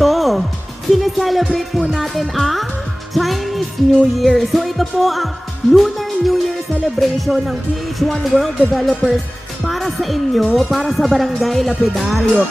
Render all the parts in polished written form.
ito, sineselebrate po natin ang Chinese New Year. So ito po ang Lunar New Year celebration ng PH1 World Developers para sa inyo, para sa Barangay Lapidario.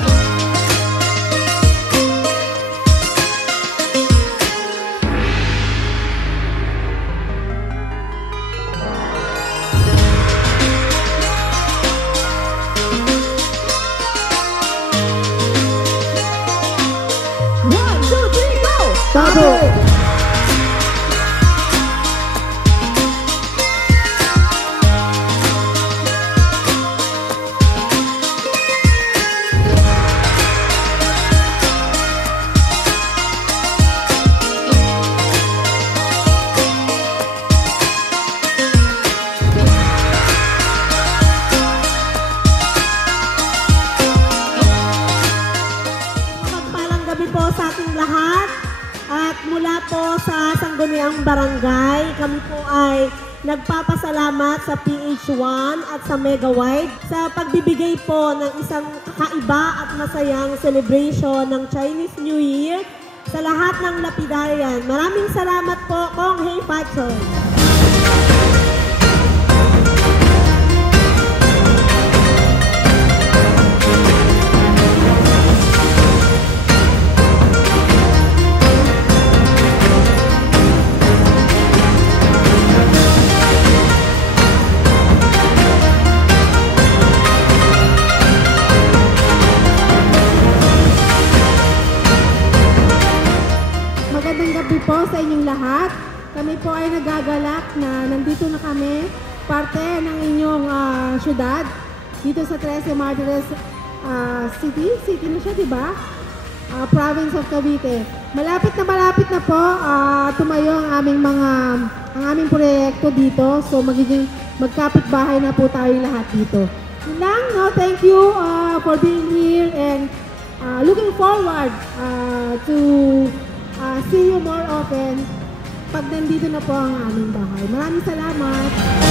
Tabo! Mapagpalang gabi po sa ating lahat. At mula po sa Sangguniang Barangay, kami po ay nagpapasalamat sa PH1 at sa Megawide sa pagbibigay po ng isang kakaiba at masayang celebration ng Chinese New Year sa lahat ng Lapidarian. Maraming salamat po, Kong Hei Fatchoy. Magandang gabi po sa inyong lahat. Kami po ay nagagalak na nandito na kami, parte ng inyong syudad, dito sa 13 Martires City na siya, diba? Province of Cavite. Malapit na po tumayo ang aming proyekto dito. So magkapit-bahay na po tayo lahat dito. Yun lang, no? Thank you for being here and looking forward to see you more often pag nandito na po ang aming bahay. Maraming salamat!